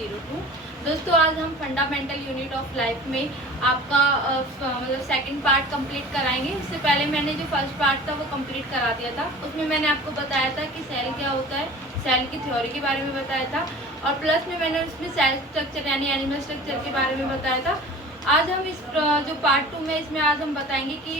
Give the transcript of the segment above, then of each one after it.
02। दोस्तों आज हम फंडामेंटल यूनिट ऑफ लाइफ में आपका मतलब सेकंड पार्ट कंप्लीट कराएंगे। इससे पहले मैंने जो फर्स्ट पार्ट था वो कंप्लीट करा दिया था। उसमें मैंने आपको बताया था कि सेल क्या होता है, सेल की थ्योरी के बारे में बताया था और प्लस में मैंने उसमें सेल स्ट्रक्चर यानी एनिमल स्ट्रक्चर के बारे में बताया था। आज हम इस जो पार्ट 2 में इसमें आज हम बताएंगे कि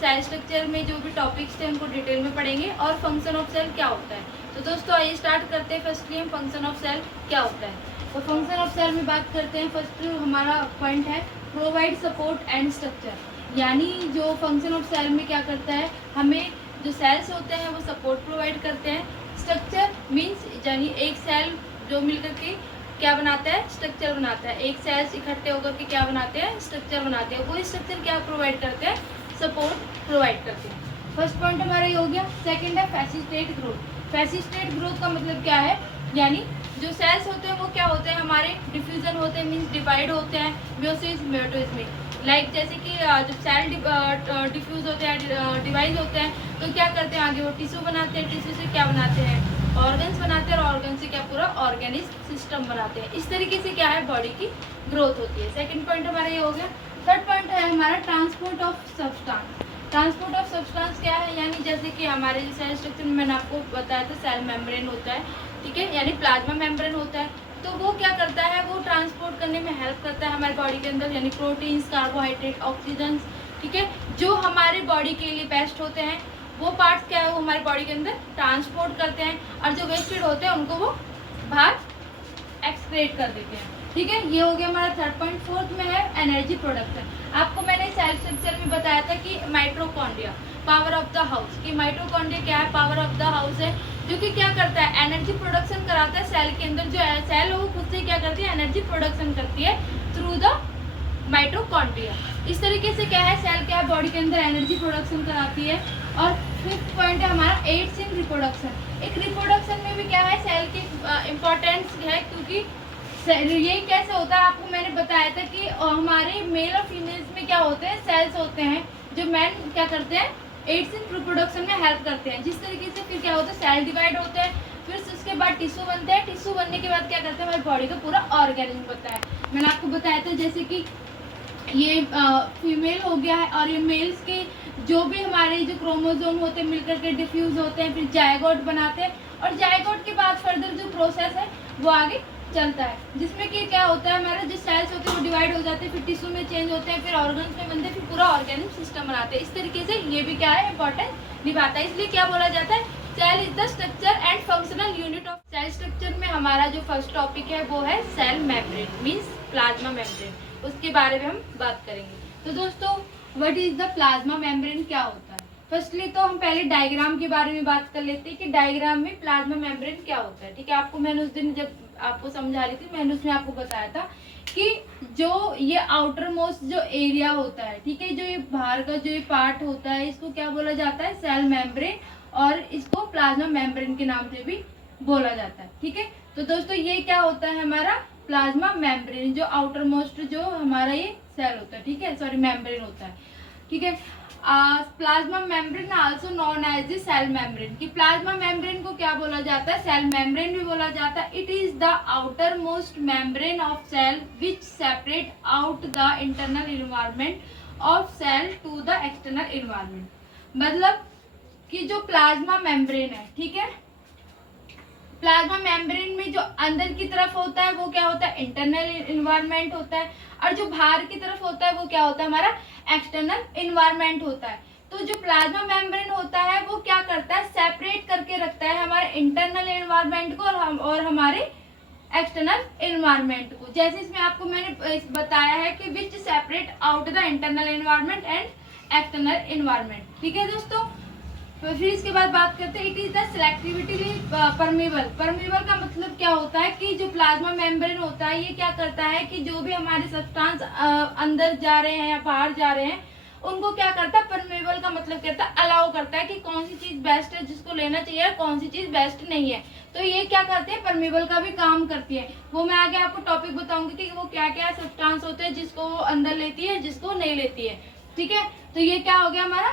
सेल स्ट्रक्चर में जो भी टॉपिक्स थे उनको डिटेल में पढ़ेंगे और फंक्शन ऑफ सेल क्या होता है। तो दोस्तों आइए स्टार्ट करते हैं। फर्स्टली हम फंक्शन ऑफ सेल क्या होता है तो फंक्शन ऑफ सेल में बात करते हैं। फर्स्ट हमारा पॉइंट है प्रोवाइड सपोर्ट एंड स्ट्रक्चर, यानी जो फंक्शन ऑफ सेल में क्या करता है, हमें जो सेल्स होते हैं वो सपोर्ट प्रोवाइड करते हैं। स्ट्रक्चर मीन्स यानी एक सेल जो मिलकर के क्या बनाता है, स्ट्रक्चर बनाता है। एक सेल्स इकट्ठे होकर के क्या बनाते हैं, स्ट्रक्चर बनाते हैं। वो स्ट्रक्चर क्या प्रोवाइड करते हैं, सपोर्ट प्रोवाइड करते हैं। फर्स्ट पॉइंट हमारा ये हो गया। सेकंड है फैसिलिटेट ग्रोथ। फैसिलिटेट ग्रोथ का मतलब क्या है, यानी जो सेल्स होते हैं वो क्या होते हैं, हमारे डिफ्यूजन होते हैं मीन्स डिवाइड होते हैं मियोसिस मेयोसिस में। लाइक जैसे कि जब सेल डिफ्यूज होते हैं, डिवाइड होते हैं तो क्या करते हैं, आगे वो टिश्यू बनाते हैं, टिश्यू से क्या बनाते हैं, ऑर्गन्स बनाते हैं और ऑर्गन से क्या पूरा ऑर्गेनिक सिस्टम बनाते हैं। इस तरीके से क्या है, बॉडी की ग्रोथ होती है। सेकंड पॉइंट हमारा ये हो गया। थर्ड पॉइंट है हमारा transport of substance. Transport of substance क्या है, यानी जैसे कि हमारे जो सेल स्ट्रक्चर में मैंने आपको बताया था सेल मेम्ब्रेन होता है, ठीक है, यानी प्लाज्मा मेम्ब्रेन होता है। तो वो क्या करता है, वो ट्रांसपोर्ट करने में हेल्प करता है हमारे बॉडी के अंदर, यानी प्रोटीन्स, कार्बोहाइड्रेट, ऑक्सीजन, ठीक है, जो हमारे बॉडी के लिए बेस्ट होते हैं वो पार्ट्स क्या है, वो हमारे बॉडी के अंदर ट्रांसपोर्ट करते हैं और जो वेस्टेड होते हैं उनको वो बाहर एक्सक्रेट कर देते हैं। ठीक है, ये हो गया हमारा थर्ड पॉइंट। फोर्थ में है एनर्जी प्रोडक्शन। आपको मैंने सेल स्ट्रक्चर में बताया था कि mitochondria power of the house, कि माइटोकॉन्ड्रिया क्या है, पावर ऑफ द हाउस है, जो कि क्या करता है, एनर्जी प्रोडक्शन कराता है सेल के अंदर। जो सेल है वो खुद से क्या करती है, एनर्जी प्रोडक्शन करती है थ्रू द माइटोकॉन्ड्रिया। इस तरीके से क्या है, सेल क्या है, बॉडी के अंदर एनर्जी प्रोडक्शन कराती है। और फिफ्थ पॉइंट है हमारा एड्स इन रिप्रोडक्शन। एक रिप्रोडक्शन में भी क्या है, सेल की इम्पोर्टेंस है, क्योंकि ये कैसे होता है, आपको मैंने बताया था कि हमारे मेल और फीमेल्स में क्या होते हैं, सेल्स होते हैं जो मैन क्या करते हैं, एड्स इन रिप्रोडक्शन में हेल्प करते हैं। जिस तरीके से फिर क्या होता है, सेल डिवाइड होते हैं, फिर उसके बाद टिश्यू बनते हैं, टिश्यू बनने के बाद क्या करते हैं, हमारी बॉडी का पूरा ऑर्गेनिज्म बनता है। मैंने आपको बताया था जैसे कि ये फीमेल हो गया है और ये मेल्स के जो भी हमारे जो क्रोमोसोम होते हैं मिलकर के डिफ्यूज होते हैं, फिर जायगोट बनाते हैं और जायगोट के बाद फर्दर जो प्रोसेस है वो आगे चलता है, जिसमें कि क्या होता है, हमारे जो सेल्स होते हैं वो डिवाइड हो जाते हैं, फिर टिश्यू में चेंज होते हैं, फिर ऑर्गन्स में बनते हैं, फिर पूरा ऑर्गेनिक सिस्टम बनाते हैं। इस तरीके से ये भी क्या है, इंपॉर्टेंस निभाता है। इसलिए क्या बोला जाता है, cell is the structure and functional unit of. Cell structure में हमारा जो फर्स्ट टॉपिक है वो है cell membrane means plasma membrane, उसके बारे में हम बात करेंगे। तो दोस्तों what is the plasma membrane, क्या होता है। फर्स्टली तो हम पहले डायग्राम के बारे में बात कर लेते हैं कि डायग्राम में प्लाज्मा मेम्ब्रेन क्या होता है। ठीक है, आपको मैंने उस दिन जब आपको समझा रही थी मैंने उसमें आपको बताया था कि जो ये आउटर मोस्ट जो एरिया होता है, ठीक है, जो ये बाहर का जो ये पार्ट होता है इसको क्या बोला जाता है, सेल मेम्ब्रेन, और इसको प्लाज्मा मेम्ब्रेन के नाम से भी बोला जाता है। ठीक है, तो दोस्तों ये क्या होता है, हमारा प्लाज्मा मेम्ब्रेन, जो आउटर मोस्ट जो हमारा ये सेल होता है, ठीक है, सॉरी मेम्ब्रेन होता है। ठीक है, plasma membrane also known as the cell membrane, कि प्लाज्मा मेम्ब्रेन को क्या बोला जाता है, सेल मेम्ब्रेन भी बोला जाता है। It is the outermost membrane of cell which separate out the internal environment of cell to the external environment. मतलब कि जो प्लाज्मा मेम्ब्रेन है, ठीक है, प्लाज्मा मेम्ब्रेन में जो अंदर की तरफ होता है वो क्या होता है, इंटरनल इन्वायरमेंट होता है, और जो बाहर की तरफ होता है वो क्या होता है, हमारा एक्सटर्नल इन्वायरमेंट होता है। तो जो प्लाज्मा मेम्ब्रेन होता है वो क्या करता है, सेपरेट करके रखता है हमारे इंटरनल इन्वायरमेंट को और हमारे एक्सटर्नल इन्वायरमेंट को। जैसे इसमें आपको मैंने बताया है कि विच separate out the internal environment and external environment. ठीक है दोस्तों, तो फिर इसके बाद बात करते हैं, it is the selectivity permeable. Permeable का मतलब क्या होता है कि जो प्लाज्मा मेम्ब्रेन होता है ये क्या करता है कि जो भी हमारे सब्सटेंस अंदर जा रहे हैं या बाहर जा रहे हैं उनको क्या करता है, परमेबल का मतलब कहता है अलाउ करता है कि कौन सी चीज बेस्ट है जिसको लेना चाहिए, कौन सी चीज बेस्ट नहीं है। तो ये क्या करते हैं, परमेबल का भी काम करती है। वो मैं आगे आपको टॉपिक बताऊंगी कि वो क्या क्या सब्सटेंस होते हैं जिसको वो अंदर लेती है, जिसको नहीं लेती है। ठीक है, तो ये क्या हो गया हमारा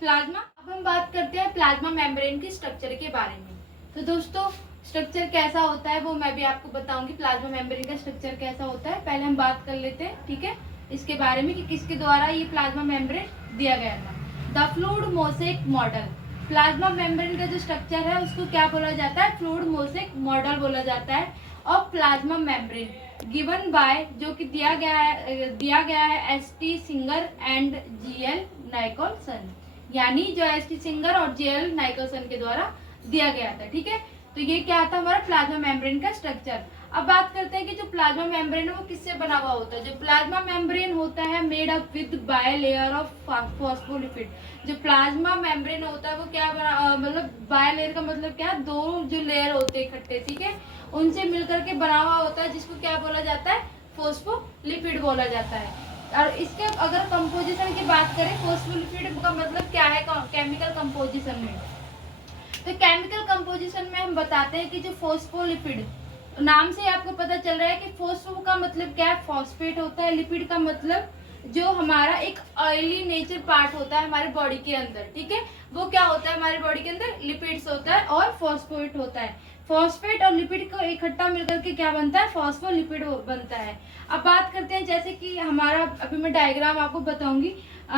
प्लाज्मा। अब हम बात करते हैं प्लाज्मा मेम्ब्रेन के स्ट्रक्चर के बारे में। तो दोस्तों स्ट्रक्चर कैसा होता है वो मैं भी आपको बताऊंगी, प्लाज्मा मेम्ब्रेन का स्ट्रक्चर कैसा होता है। पहले हम बात कर लेते हैं, ठीक है, इसके बारे में कि किसके द्वारा ये प्लाज्मा मेम्ब्रेन दिया गया था। The fluid mosaic model, plasma membrane का जो स्ट्रक्चर है उसको क्या बोला जाता है, फ्लूइड मोज़ेक मॉडल बोला जाता है। और प्लाज्मा मेम्ब्रेन गिवन बाय, जो कि दिया गया है ST. Singer and GL. Nicholson, यानी जो एस.टी. सिंगर और जी.एल. नाइकोलसन के द्वारा दिया गया था, ठीक है। तो ये क्या था हमारा प्लाज्मा मेम्ब्रेन का स्ट्रक्चर। अब बात करते हैं कि जो प्लाज्मा मेम्ब्रेन है वो किससे बना हुआ होता है। जो प्लाज्मा मेम्ब्रेन होता है made up with by layer of phospholipid. जो प्लाज्मा मेम्ब्रेन होता है वो क्या बना, मतलब बाय लेयर का मतलब क्या, दो जो लेयर होते हैं इकट्ठे, ठीक है, उनसे मिलकर के बना हुआ होता है, जिसको क्या बोला जाता है, फॉस्फोलिपिड बोला जाता है। और इसके अगर कंपोजिशन की बात करें, फॉस्फोलिपिड का मतलब क्या है केमिकल कंपोजिशन में, तो केमिकल कंपोजिशन में हम बताते हैं कि जो फॉस्फोलिपिड, नाम से आपको पता चल रहा है कि फॉस्फो का मतलब क्या है, फॉस्फेट होता है, लिपिड का मतलब जो हमारा एक ऑयली नेचर पार्ट होता है हमारे बॉडी के अंदर, ठीक है, वो क्या होता है हमारे बॉडी के अंदर, लिपिड्स होता है और फॉस्फेट होता है। फॉस्फेट और लिपिड को इकट्ठा मिलकर के क्या बनता है, फॉस्फोलिपिड बनता है। अब बात करते हैं, जैसे कि हमारा अभी मैं डायग्राम आपको बताऊंगी,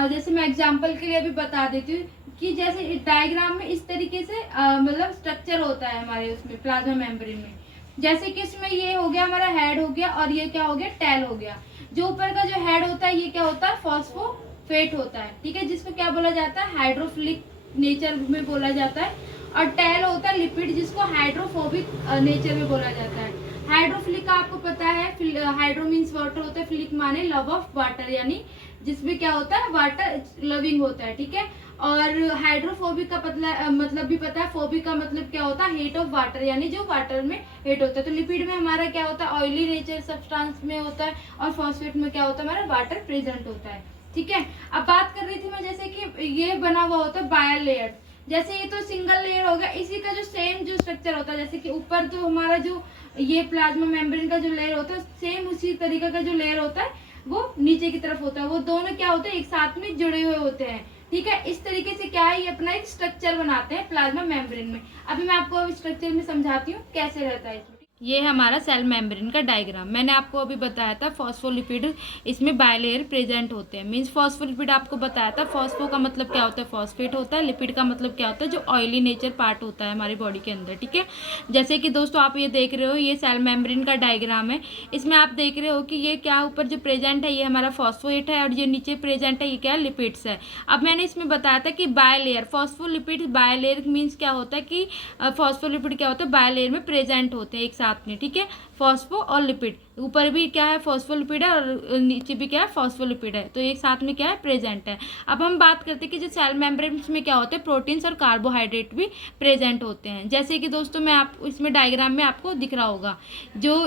जैसे मैं एग्जांपल के लिए अभी बता देती हूँ कि जैसे डायग्राम में इस तरीके से मतलब स्ट्रक्चर होता है हमारे उसमें प्लाज्मा मेम्ब्रेन में। जैसे कि इसमें ये हो गया हमारा हेड हो गया और ये क्या हो गया, टेल हो गया। जो ऊपर का जो हेड होता है ये क्या होता है, फॉस्फोफेट होता है, ठीक है, जिसको क्या बोला जाता है, हाइड्रोफिलिक नेचर में बोला जाता है। और टेल होता है लिपिड, जिसको हाइड्रोफोबिक नेचर में बोला जाता है। हाइड्रोफिलिक का आपको पता है, हाइड्रो मीन्स वाटर होता है, फिलिक माने लव ऑफ वाटर, यानी जिसमें क्या होता है, वाटर लविंग होता है, ठीक है। और हाइड्रोफोबिक का मतलब भी पता है, फोबिक का मतलब क्या होता है, हेट ऑफ वाटर, यानी जो वाटर में हेट होता है। तो लिपिड में हमारा क्या होता है, ऑयली नेचर सब्सटेंस में होता है, और फॉस्फेट में क्या होता है, हमारा वाटर प्रेजेंट होता है, ठीक है। अब बात कर रही थी मैं, जैसे कि ये बना हुआ होता है बायर लेयर, जैसे ये तो सिंगल लेयर हो गया, इसी का जो सेम जो स्ट्रक्चर होता है, जैसे कि ऊपर जो हमारा जो ये प्लाज्मा मेम्ब्रेन का जो लेयर होता है, सेम उसी तरीके का जो लेयर होता है वो नीचे की तरफ होता है। वो दोनों क्या होते हैं, एक साथ में जुड़े हुए होते हैं, ठीक है। इस तरीके से क्या है, ये अपना एक स्ट्रक्चर बनाते हैं प्लाज्मा मेम्ब्रेन में। अभी मैं आपको स्ट्रक्चर में समझाती हूँ कैसे रहता है। ये है हमारा सेल मेम्ब्रेन का डायग्राम। मैंने आपको अभी बताया था फॉस्फोलिपिड इसमें बायलेयर प्रेजेंट होते हैं। मींस फॉस्फोलिपिड आपको बताया था, फॉस्फो का मतलब क्या होता है, फॉस्फेट होता है, लिपिड का मतलब क्या होता है, जो ऑयली नेचर पार्ट होता है हमारी बॉडी के अंदर, ठीक है। जैसे कि दोस्तों आप ये देख रहे हो, ये सेल मेम्ब्रेन का डायग्राम है। इसमें आप देख रहे हो कि ये क्या ऊपर जो प्रेजेंट है ये हमारा फॉस्फोएट है, और जो नीचे प्रेजेंट है ये क्या है, लिपिड्स है। अब मैंने इसमें बताया था कि बायलेयर, फॉस्फोलिपिड बायलेयर मीन्स क्या होता है कि फॉस्फोलिपिड क्या होता है, बायलेयर में प्रेजेंट होते हैं एक साथ में, ठीक है। फॉस्फो और लिपिड, ऊपर भी क्या है फॉस्फोलिपिड है और नीचे भी क्या है फॉस्फोलिपिड है, तो एक साथ में क्या है प्रेजेंट है। अब हम बात करते हैं कि जो सेल मेम्ब्रेन में क्या होते हैं, प्रोटीन्स और कार्बोहाइड्रेट भी प्रेजेंट होते हैं। जैसे कि दोस्तों मैं आप इसमें डायग्राम में आपको दिख रहा होगा, जो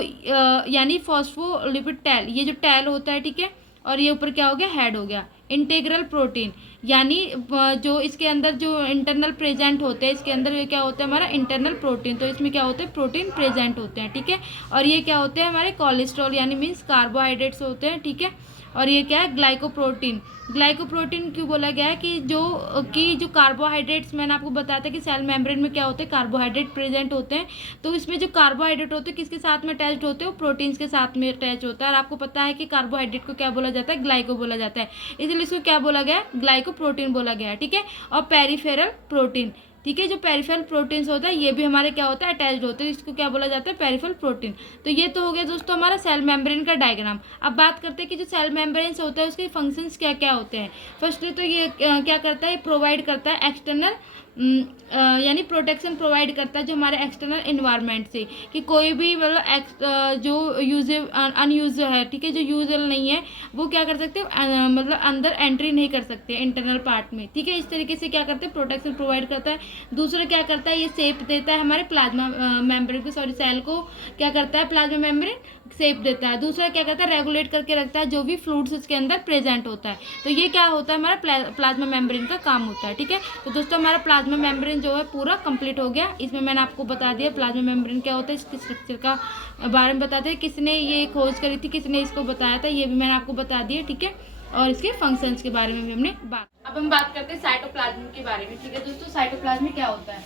यानी फॉस्फोलिपिड टेल, ये जो टेल होता है, ठीक है, और ये ऊपर क्या हो गया, हेड हो गया। इंटीग्रल प्रोटीन, यानी जो इसके अंदर जो इंटरनल प्रेजेंट होते हैं, इसके अंदर ये क्या होता है हमारा इंटरनल प्रोटीन, तो इसमें क्या होते हैं प्रोटीन प्रेजेंट होते हैं, ठीक है। और ये क्या होते हैं हमारे कोलेस्ट्रॉल, यानी मीन्स कार्बोहाइड्रेट्स होते हैं, ठीक है। और ये क्या है ग्लाइकोप्रोटीन। ग्लाइकोप्रोटीन क्यों बोला गया है कि जो कार्बोहाइड्रेट्स, मैंने आपको बताया था कि सेल मेम्ब्रेन में क्या होते हैं, कार्बोहाइड्रेट प्रेजेंट होते हैं। तो इसमें जो कार्बोहाइड्रेट होते हैं किसके साथ में अटैच्ड होते हैं, वो प्रोटीन्स के साथ में अटैच होता है। और आपको पता है कि कार्बोहाइड्रेट को क्या बोला जाता है, ग्लाइको बोला जाता है, इसलिए इसको क्या बोला गया है, ग्लाइकोप्रोटीन बोला गया है, ठीक है। और पेरिफेरल प्रोटीन, ठीक है, जो पेरिफेरल प्रोटीन्स होता है ये भी हमारे क्या होता है अटैच्ड होते हैं, इसको क्या बोला जाता है, पेरिफेरल प्रोटीन। तो ये तो हो गया दोस्तों हमारा सेल मेम्ब्रेन का डायग्राम। अब बात करते हैं कि जो सेल मेम्ब्रेन्स होता है उसके फंक्शंस क्या क्या होते हैं। फर्स्टली तो ये क्या करता है, प्रोवाइड करता है एक्सटर्नल यानी प्रोटेक्शन प्रोवाइड करता है जो हमारे एक्सटर्नल इन्वायरमेंट से, कि कोई भी मतलब जो यूजेबल अनयूज है, ठीक है, जो यूजल नहीं है वो क्या कर सकते हैं, मतलब अंदर एंट्री नहीं कर सकते इंटरनल पार्ट में, ठीक है। इस तरीके से क्या करते हैं, प्रोटेक्शन प्रोवाइड करता है। दूसरा क्या करता है, ये शेप देता है हमारे प्लाज्मा मेम्ब्रेन को, सॉरी सेल को क्या करता है, प्लाज्मा मेम्ब्रेन शेप देता है। दूसरा क्या करता है, रेगुलेट करके रखता है जो भी फ्लूइड्स इसके अंदर प्रेजेंट होता है। तो ये क्या होता है, हमारा प्लाज्मा मेम्ब्रेन का काम होता है, ठीक है। तो दोस्तों हमारा प्लाज्मा मेम्ब्रेन जो है पूरा कंप्लीट हो गया। इसमें मैंने आपको बता दिया प्लाज्मा मेम्ब्रेन क्या होता है, इसके स्ट्रक्चर का बारे में बताते हैं, किसने ये खोज करी थी, किसने इसको बताया था, ये भी मैंने आपको बता दिया, ठीक है। और इसके फंक्शंस के बारे में भी हमने बात। अब हम बात करते हैं साइटोप्लाज्म के बारे में, ठीक है दोस्तों। साइटोप्लाज्म क्या होता है,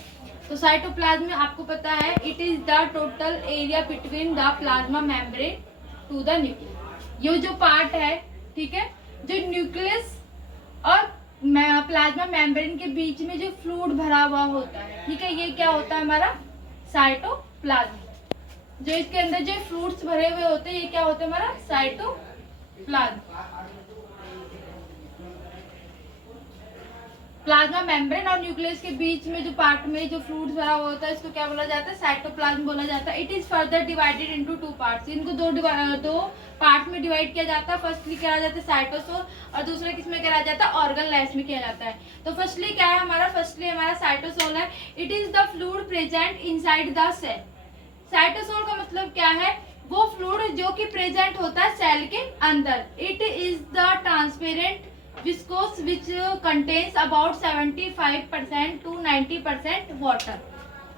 तो साइटोप्लाज्म में आपको पता है it is the total area between the plasma membrane to the nucleus. ये जो पार्ट है, ठीक है, जो न्यूक्लियस और प्लाज्मा मेम्ब्रेन के बीच में जो फ्लूइड भरा हुआ होता है, ठीक है, ये क्या होता है हमारा साइटोप्लाज्म। जो इसके अंदर जो फ्लूइड्स भरे हुए होते हैं ये क्या होता है हमारा साइटोप्लाज्म। प्लाज्मा मेम्ब्रेन और न्यूक्लियस के बीच में जो पार्ट में जो फ्लूइड भरा हुआ होता है इसको क्या बोला जाता है, साइटोप्लाज्म बोला जाता है। It is further divided into two parts. इनको दो पार्ट में डिवाइड किया जाता है। फर्स्टली क्या जाता है साइटोसोल और दूसरा किसमें क्या जाता है ऑर्गेनलेस में किया जाता है। तो फर्स्टली क्या है हमारा, फर्स्टली हमारा साइटोसोल है। It is the fluid present inside the cell. Cytosol का मतलब क्या है, वो फ्लूइड जो कि प्रेजेंट होता है सेल के अंदर। It is the transparent viscous which contains about 75% to 90% water,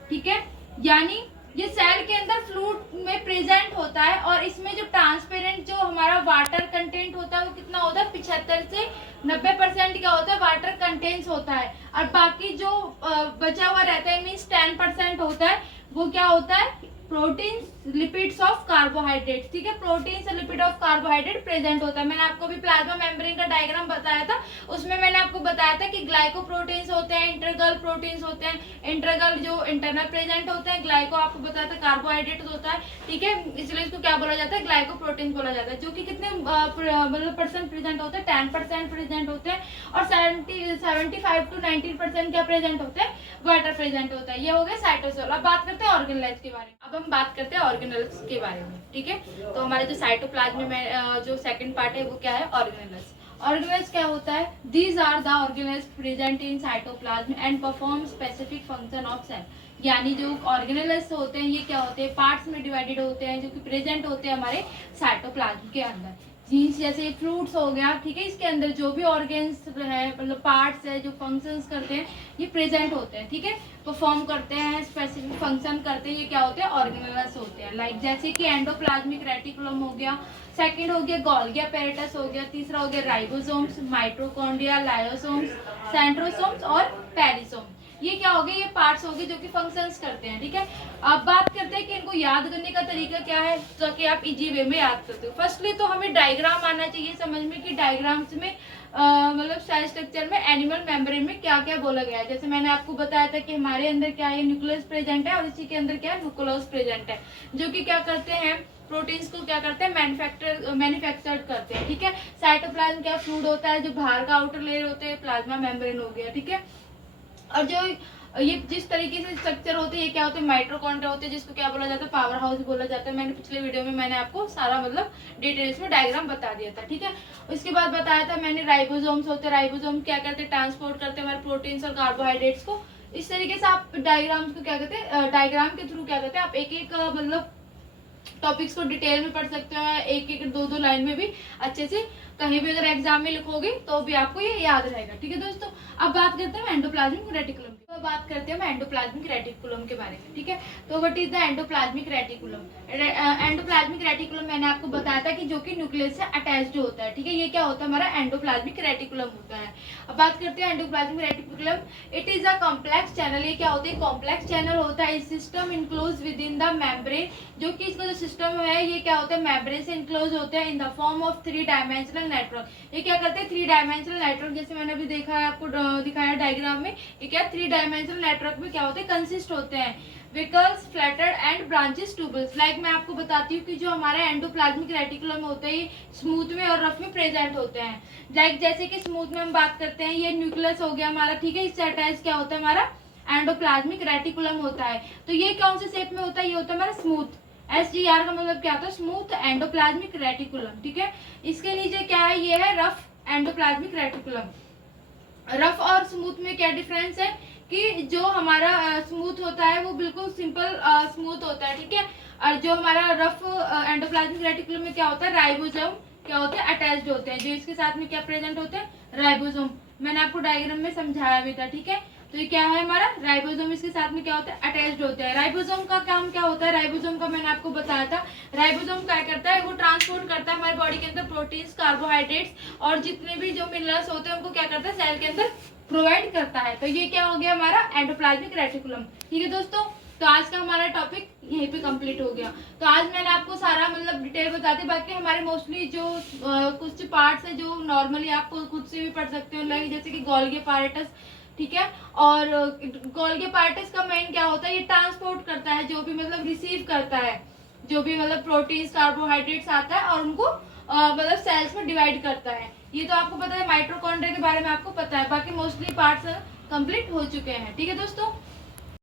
ठीक है, यानी ये सेल के अंदर फ्लूइड में प्रेजेंट होता है और इसमें जो ट्रांसपेरेंट जो हमारा वाटर कंटेंट होता है वो कितना होता है 75 से 90% क्या होता है वाटर कंटेंट्स होता है। और बाकी जो बचा हुआ रहता है मीन्स 10% होता है, वो क्या होता है प्रोटीन लिपिड्स ऑफ कार्बोहाइड्रेट्स, ठीक है, प्रोटीन और लिपिड ऑफ कार्बोहाइड्रेट प्रेजेंट होता है। मैंने आपको भी प्लाज्मा मेम्ब्रेन का डायग्राम बताया था, उसमें मैंने आपको बताया था कि ग्लाइकोप्रोटीन्स होते हैं, इंटरगल प्रोटीन्स होते हैं। इंटरगल जो इंटरनल प्रेजेंट होते हैं, ग्लाइको आपको बताया था कार्बोहाइड्रेट होता है, ठीक है, इसलिए इसको क्या बोला जाता है ग्लाइकोप्रोटीन बोला जाता है। जो कि कितने मतलब परसेंट प्रेजेंट होते हैं 10% प्रेजेंट होते हैं और 75 to 90% क्या प्रेजेंट होते हैं वाटर प्रेजेंट होता है। ये हो गया साइटोसोल। अब बात करते हैं ऑर्गेनेल्स के बारे में। अब हम बात करते हैं ऑर्गेनेल्स के बारे में, ठीक है। तो हमारे जो साइटोप्लाज्म में जो सेकंड पार्ट है वो क्या है ऑर्गेनेल्स। ऑर्गेनेल्स क्या होता है, these are the organelles present in cytoplasm and perform specific function of cell. यानी जो ऑर्गेनेल्स होते हैं ये क्या होते हैं पार्ट्स में डिवाइडेड होते हैं जो कि प्रेजेंट होते हैं हमारे साइटोप्लाज्म के अंदर। जीन्स जैसे फ्रूट्स हो गया, ठीक है, इसके अंदर जो भी ऑर्गेन्स है मतलब पार्ट्स है जो फंक्शंस करते हैं ये प्रेजेंट होते हैं, ठीक है, परफॉर्म करते हैं स्पेसिफिक फंक्शन करते हैं, ये क्या होते हैं ऑर्गेनेल्स होते हैं। लाइक जैसे कि एंडोप्लाज्मिक रेटिकुलम हो गया, सेकंड हो गया गोल्गी apparatus हो गया, तीसरा हो गया राइबोसोम्स, माइटोकॉन्ड्रिया, लायोसोम्स, सेंट्रोसोम्स और पेरिसोम। ये क्या हो गए, ये पार्ट्स हो गए जो कि फंक्शंस करते हैं, ठीक है। अब बात करते हैं कि इनको याद करने का तरीका क्या है ताकि आप इजी वे में याद करते हो। फर्स्टली तो हमें डायग्राम आना चाहिए समझ में कि डायग्राम्स में मतलब सेल स्ट्रक्चर में एनिमल मेम्ब्रेन में क्या क्या बोला गया है। जैसे मैंने आपको बताया था कि हमारे अंदर क्या है न्यूक्लियस प्रेजेंट है और इसी के अंदर क्या है न्यूक्लियस प्रेजेंट है जो कि क्या करते हैं प्रोटीन्स को क्या करते हैं मैन्युफैक्चर करते हैं, ठीक है। साइटोप्लाज्म क्या फ्लूइड होता है जो बाहर का आउटर लेयर होते हैं, प्लाज्मा मेम्ब्रेन हो गया, ठीक है। और जो ये जिस तरीके से स्ट्रक्चर होते हैं ये क्या होते हैं माइटोकॉन्ड्रिया होते हैं जिसको क्या बोला जाता है पावर हाउस बोला जाता है। मैंने पिछले वीडियो में मैंने आपको सारा मतलब डिटेल्स में डायग्राम बता दिया था, ठीक है। उसके बाद बताया था मैंने राइबोसोम्स होते हैं, राइबोसोम क्या करते हैं ट्रांसपोर्ट करते हैं हमारे प्रोटीन्स और कार्बोहाइड्रेट्स को। इस तरीके से आप डायग्राम्स को क्या कहते हैं डायग्राम के थ्रू क्या कहते हैं आप एक एक मतलब टॉपिक्स को डिटेल में पढ़ सकते हो, एक एक दो लाइन में भी अच्छे से कहीं भी अगर एग्जाम में लिखोगे तो भी आपको ये याद रहेगा, ठीक है दोस्तों। अब बात करते हैं एंडोप्लाज्मिक रेटिकुलम की। तो बात करते हैं एंडोप्लाज्मिक रेटिकुलम के बारे में, ठीक है। तो what is the endoplasmic reticulum. Endoplasmic reticulum मैंने आपको बताया था कि जो कि न्यूक्लियस से अटैच्ड होता है, ठीक है। ये क्या होता है हमारा एंडोप्लाज्मिक रेटिकुलम होता है। अब बात करते हैं endoplasmic reticulum. It is a complex channel. ये क्या होता है कॉम्प्लेक्स चैनल होता है। System enclose with in the membrane, जो कि इसका जो सिस्टम है ये क्या होता है मेम्ब्रेन से इनक्लोज होता है in the form of 3 dimensional network. ये क्या करते हैं 3 डायमेंशनल नेटवर्क, जैसे मैंने अभी देखा है आपको दिखाया डायग्राम में, ये क्या 3 डायमेंशनल नेटवर्क में क्या होते हैं कंसिस्ट होते हैं vesicles flattened and branches tubules. Like मैं आपको बताती हूँ कि जो हमारा एंडोप्लाज्मिक रेटिकुलम होता है ये स्मूथ में और रफ में प्रेजेंट होते हैं। लाइक जैसे कि स्मूथ में हम बात करते हैं ये न्यूक्लियस हो गया हमारा, ठीक है, इससे अटैच क्या होता है हमारा एंडोप्लाज्मिक रेटिकुलम होता है। तो ये कौन से शेप में होता है, ये होता है हमारा स्मूथ। SGR का मतलब क्या होता है स्मूथ एंडोप्लाज्मिक रेटिकुलम, ठीक है। इसके नीचे क्या है ये है रफ एंडोप्लाज्मिक रेटिकुलम। रफ और स्मूथ में क्या डिफरेंस है कि जो हमारा स्मूथ होता है वो बिल्कुल सिंपल स्मूथ होता है, ठीक है। और जो हमारा रफ एंडोप्लाज्मिक रेटिकुलम में क्या होता है राइबोसोम क्या होते हैं अटैच्ड होते हैं, जो इसके साथ में क्या प्रेजेंट होते हैं राइबोसोम। मैंने आपको डायग्राम में समझाया भी था, ठीक है। तो ये क्या है हमारा राइबोसोम, इसके साथ में क्या होता है अटैच्ड होते हैं। राइबोसोम का काम क्या होता है, राइबोसोम का मैंने आपको बताया था। राइबोसोम क्या करता है वो ट्रांसपोर्ट करता है हमारी बॉडी के अंदर प्रोटीन्स कार्बोहाइड्रेट्स और जितने भी जो मिनरल्स होते हैं उनको क्या करता है सेल के अंदर प्रोवाइड करता है। तो ये क्या हो गया हमारा एंडोप्लाज्मिक रेटिकुलम। ठीक है दोस्तों, तो आज का हमारा टॉपिक यहीं पे कंप्लीट हो गया। तो आज मैंने आपको सारा मतलब डिटेल बता दी। बाकी हमारे मोस्टली जो कुछ पार्ट्स है जो नॉर्मली आप खुद से भी पढ़ सकते हो, लाइक जैसे कि गोल्गी apparatus, ठीक है। और गोल्गी apparatus का मेन क्या होता है, ये ट्रांसपोर्ट करता है, जो भी मतलब रिसीव करता है जो भी मतलब प्रोटीन्स कार्बोहाइड्रेट्स आता है और उनको मतलब सेल्स में डिवाइड करता है। ये तो आपको पता है। माइटोकॉन्ड्रिया के बारे में आपको पता है। बाकी मोस्टली पार्ट्स कंप्लीट हो चुके हैं। ठीक है दोस्तों।